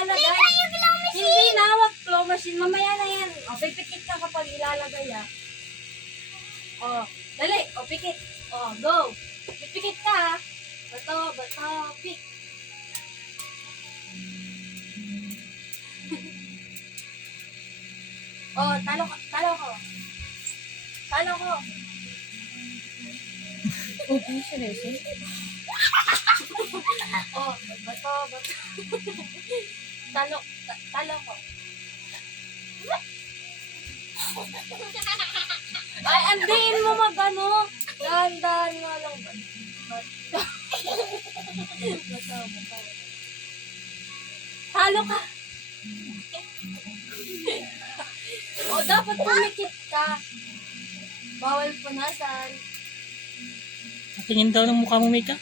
ilalagay. Hindi na, wag claw machine. Mamaya na yan. O, pipikit ka kapag ilalagay ah. O, dali. O, pikit. O, go. Pipikit ka ha. Bato, pick. O, talo ko. Talo ko. Okay, seryoso. O, bato. Talo ko. Ay, andiin mo magano. Dahan-dahan nga lang. Bato. Talo ka. O, dapat pumikit ka. Bawal punasan. Tingin daw ng mukha mo, Mika.